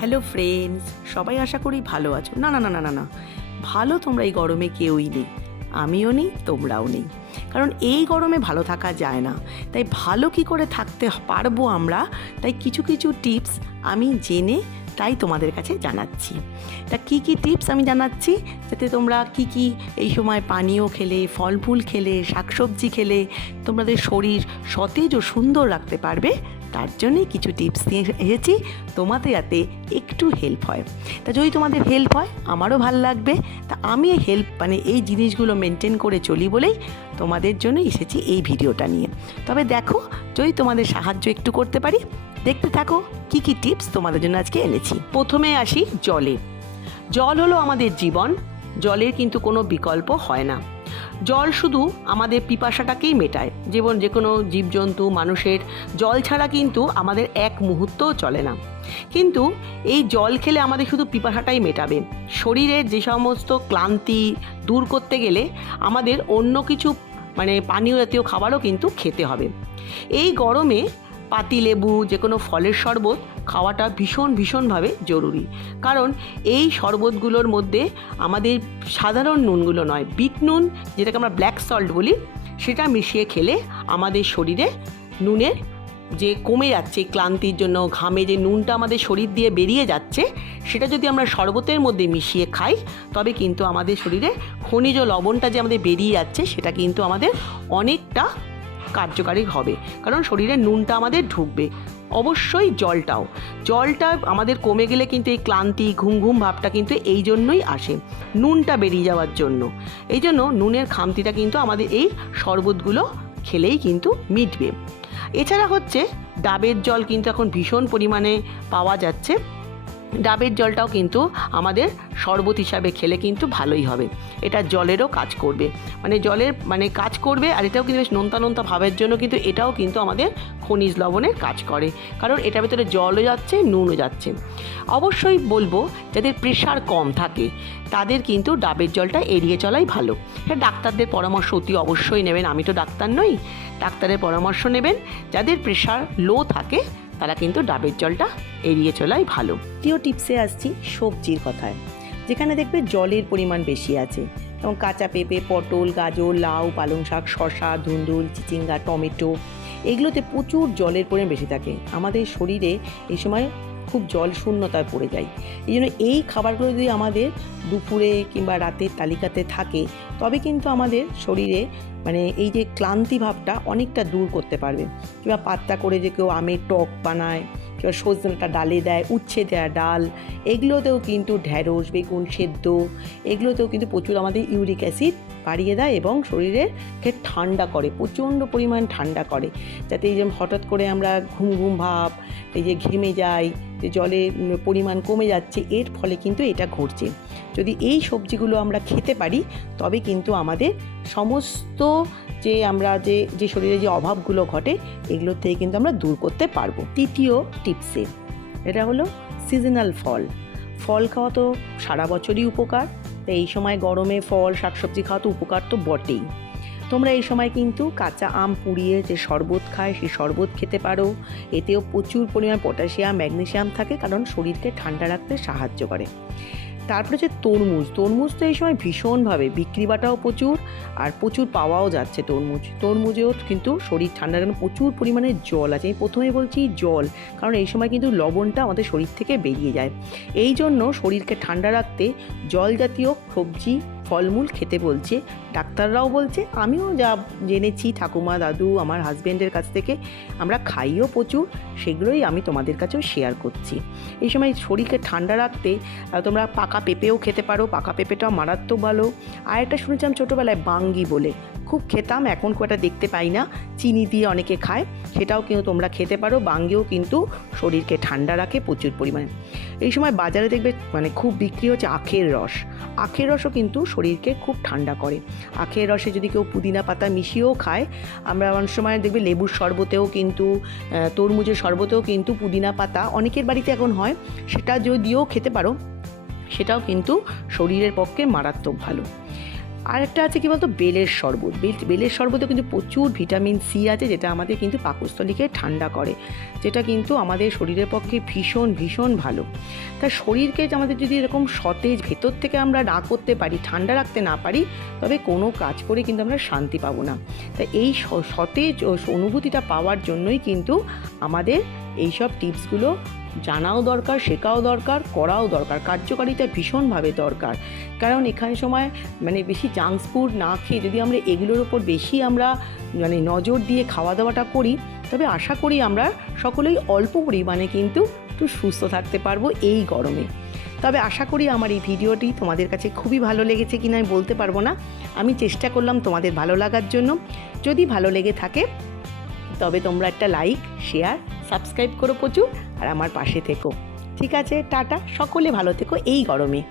Hello friends সবাই আশা করি ভালো আছো। না না না না না না। ভালো তোমরা এই গরমে কেউই নেই। আমিও নেই, তোমরাও নেই। কারণ এই গরমে ভালো থাকা যায় না। তাই ভালো কি করে থাকতে পারব আমরা? তাই কিছু কিছু টিপস আমি জেনে তাই তোমাদের কাছে জানাচ্ছি। তা কী কী টিপস আমি জানাচ্ছি? যাতে তোমরা কি কি এই সময় পানীয় খেলে ফল ফুল খেলে, শাকসবজি খেলে, তোমাদের শরীর সতেজ ও সুন্দর রাখতে পারবে? তার জন্যই কিছু টিপস নিয়ে এসেছি। তোমাদের যাতে একটু হেল্প হয়। তা যদি তোমাদের হেল্প হয়, আমারও ভালো লাগবে। তা আমি হেল্প মানে এই জিনিসগুলো মেনটেন করে চলি বলেই তোমাদের জন্য এসেছি এই ভিডিওটা নিয়ে। তবে দেখো, যদি তোমাদের সাহায্য একটু করতে পারি, দেখতে থাকো কি কি টিপস তোমাদের জন্য আজকে এনেছি। প্রথমে আসি জলে। জল হলো আমাদের জীবন। জলের কিন্তু কোনো বিকল্প হয় না। জল শুধু আমাদের পিপাসাটাকেই মেটায়। যেমন যে কোনো জীবজন্তু, মানুষের জল ছাড়া কিন্তু আমাদের এক মুহূর্তও চলে না। কিন্তু এই জল খেলে আমাদের শুধু পিপাসাটাই মেটাবে। শরীরের যে সমস্ত ক্লান্তি দূর করতে গেলে আমাদের অন্য কিছু মানে পানীয় জাতীয় খাবারও কিন্তু খেতে হবে। এই গরমে পাতিলেবু যে কোনো ফলের শরবত খাওয়াটা ভীষণ, ভীষণভাবে জরুরি। কারণ এই শরবতগুলোর মধ্যে আমাদের সাধারণ নুনগুলো নয়, বিট নুন, যেটাকে আমরা ব্ল্যাক সল্ট বলি, সেটা মিশিয়ে খেলে আমাদের শরীরে নুনের যে কমে যাচ্ছে ক্লান্তির জন্য, ঘামে যে নুনটা আমাদের শরীর দিয়ে বেরিয়ে যাচ্ছে, সেটা যদি আমরা শরবতের মধ্যে মিশিয়ে খাই, তবে কিন্তু আমাদের শরীরে খনিজ লবণটা যে আমাদের বেরিয়ে যাচ্ছে, সেটা কিন্তু আমাদের অনেকটা কার্যকারী হবে। কারণ শরীরে নুনটা আমাদের ঢুকবে। অবশ্যই জলটাও। জলটা আমাদের কমে গেলে কিন্তু এই ক্লান্তি ঘুম ঘুম ভাবটা কিন্তু এই জন্যই আসে। নুনটা বেরিয়ে যাওয়ার জন্য। এই জন্য নুনের খামতিটা কিন্তু আমাদের এই শরবতগুলো খেলেই কিন্তু মিটবে। এছাড়া হচ্ছে ডাবের জল কিন্তু এখন ভীষণ পরিমাণে পাওয়া যাচ্ছে। ডাবের জলটাও কিন্তু আমাদের শরবত হিসাবে খেলে কিন্তু ভালোই হবে। এটা জলেরও কাজ করবে। মানে জলের মানে কাজ করবে আর এটাও কিন্তু বেশ নোনতা নোনতা ভাবের জন্য কিন্তু এটাও কিন্তু আমাদের খনিজ লবণের কাজ করে। কারণ এটার ভেতরে জলও যাচ্ছে, নুনও যাচ্ছে। অবশ্যই বলব, যাদের প্রেশার কম থাকে, তাদের কিন্তু ডাবের জলটা এড়িয়ে চলাই ভালো। হ্যাঁ ডাক্তারদের পরামর্শ অতি অবশ্যই নেবেন। আমি তো ডাক্তার নই। ডাক্তারের পরামর্শ নেবেন। যাদের প্রেশার লো থাকে তারা কিন্তু ডাবের জলটা এড়িয়ে চলাই ভালো। দ্বিতীয় টিপসে আসছি সবজির কথায়। যেখানে দেখবে জলের পরিমাণ বেশি আছে। এবং কাঁচা পেঁপে, পটল, গাজর, লাউ, পালং শাক শশা ধুন্দুল, চিচিঙ্গা, টমেটো, এগুলোতে প্রচুর জলের পরিমাণ বেশি থাকে। আমাদের শরীরে এই সময় খুব জল শূন্যতায় পড়ে যায়। এই জন্য এই খাবারগুলো যদি আমাদের দুপুরে কিংবা রাতের তালিকাতে থাকে, তবে কিন্তু আমাদের শরীরে মানে এই যে ক্লান্তি ভাবটা অনেকটা দূর করতে পারবে। কিংবা পাত্তা করে যে কেউ আমের টক বানায়, কিংবা সজনাটা ডালে দেয়, উচ্ছে দেওয়া ডাল, এগুলোতেও কিন্তু ঢ্যাঁড়স, বেগুন সেদ্ধ, এগুলোতেও কিন্তু প্রচুর আমাদের ইউরিক অ্যাসিড বাড়িয়ে দেয় এবং শরীরেরকে ঠান্ডা করে, প্রচণ্ড পরিমাণ ঠান্ডা করে। যাতে এই যে হঠাৎ করে আমরা ঘুম ঘুম ভাব, এই যে ঘেমে যাই জলের পরিমাণ কমে যাচ্ছে, এর ফলে কিন্তু এটা ঘটছে। যদি এই সবজিগুলো আমরা খেতে পারি, তবে কিন্তু আমাদের সমস্ত যে আমরা যে যে শরীরে যে অভাবগুলো ঘটে এগুলোর থেকে কিন্তু আমরা দূর করতে পারব। তৃতীয় টিপসে এটা হলো সিজনাল ফল। ফল খাওয়া তো সারা বছরই উপকার, তাই এই সময় গরমে ফল, শাকসবজি খাওয়া তো উপকার তো বটেই। তোমরা এই সময় কিন্তু কাঁচা আম পুড়িয়ে যে শরবত খায়, সেই শরবত খেতে পারো। এতেও প্রচুর পরিমাণ পটাশিয়াম, ম্যাগনেশিয়াম থাকে কারণ শরীরকে ঠান্ডা রাখতে সাহায্য করে। তারপরে যে তরমুজ। তরমুজ তো এই সময় ভীষণভাবে বিক্রি বাটাও প্রচুর আর প্রচুর পাওয়াও যাচ্ছে তরমুজ। তরমুজেও কিন্তু শরীর ঠান্ডা রাখানো প্রচুর পরিমাণে জল আছে। আমি প্রথমে বলছি জল, কারণ এই সময় কিন্তু লবণটা আমাদের শরীর থেকে বেরিয়ে যায়। এই জন্য শরীরকে ঠান্ডা রাখতে জল জাতীয় সবজি ফলমূল খেতে বলছে, ডাক্তাররাও বলছে, আমিও যা জেনেছি ঠাকুমা, দাদু, আমার হাজব্যান্ডের কাছ থেকে, আমরা খাইও প্রচুর, সেগুলোই আমি তোমাদের কাছেও শেয়ার করছি। এই সময় শরীরকে ঠান্ডা রাখতে তোমরা পাকা পেঁপেও খেতে পারো, পাকা পেঁপেটাও মারাত্মক ভালো। আর একটা শুনেছিলাম ছোটোবেলায় বাঙ্গি বলে খুব খেতাম, এখন খুব একটা দেখতে পাই না। চিনি দিয়ে অনেকে খায়, সেটাও কিন্তু তোমরা খেতে পারো, বাঙ্গিও কিন্তু শরীরকে ঠান্ডা রাখে প্রচুর পরিমাণে। এই সময় বাজারে দেখবে মানে খুব বিক্রি হচ্ছে আখের রস। আখের রসও কিন্তু শরীরকে খুব ঠান্ডা করে। আখের রসে যদি কেউ পুদিনা পাতা মিশিয়েও খায়, আমরা অনেক সময় দেখবে লেবুর শরবতেও কিন্তু তরমুজের শরবতেও কিন্তু পুদিনা পাতা অনেকের বাড়িতে এখন হয়, সেটা যদিও খেতে পারো, সেটাও কিন্তু শরীরের পক্ষে মারাত্মক ভালো। আর একটা আছে কি বলতো? বেলের শরবত। বেল- বেলের শরবতে কিন্তু প্রচুর ভিটামিন সি আছে, যেটা আমাদের কিন্তু পাকস্থলীকে ঠান্ডা করে, যেটা কিন্তু আমাদের শরীরের পক্ষে ভীষণ ভীষণ ভালো। তা শরীরকে আমাদের যদি এরকম সতেজ ভেতর থেকে আমরা না করতে পারি, ঠান্ডা রাখতে না পারি, তবে কোনো কাজ করে কিন্তু আমরা শান্তি পাবো না। তা এই সতেজ অনুভূতিটা পাওয়ার জন্যই কিন্তু আমাদের এইসব টিপসগুলো জানাও দরকার, শেখাও দরকার, করাও দরকার। কার্যকারিতা ভীষণভাবে দরকার। কারণ এখানে সময় মানে বেশি জাঙ্কস ফুড না খেয়ে যদি আমরা এগুলোর ওপর বেশি আমরা মানে নজর দিয়ে খাওয়া দাওয়াটা করি, তবে আশা করি আমরা সকলেই অল্প পরিমাণে কিন্তু একটু সুস্থ থাকতে পারব এই গরমে। তবে আশা করি আমার এই ভিডিওটি তোমাদের কাছে খুবই ভালো লেগেছে কিনা আমি বলতে পারব না। আমি চেষ্টা করলাম তোমাদের ভালো লাগার জন্য। যদি ভালো লেগে থাকে, তবে তোমরা একটা লাইক শেয়ার সাবস্ক্রাইব করো প্রচুর আর আমার পাশে থেকো। ঠিক আছে, টাটা। সকলে ভালো থেকো এই গরমে।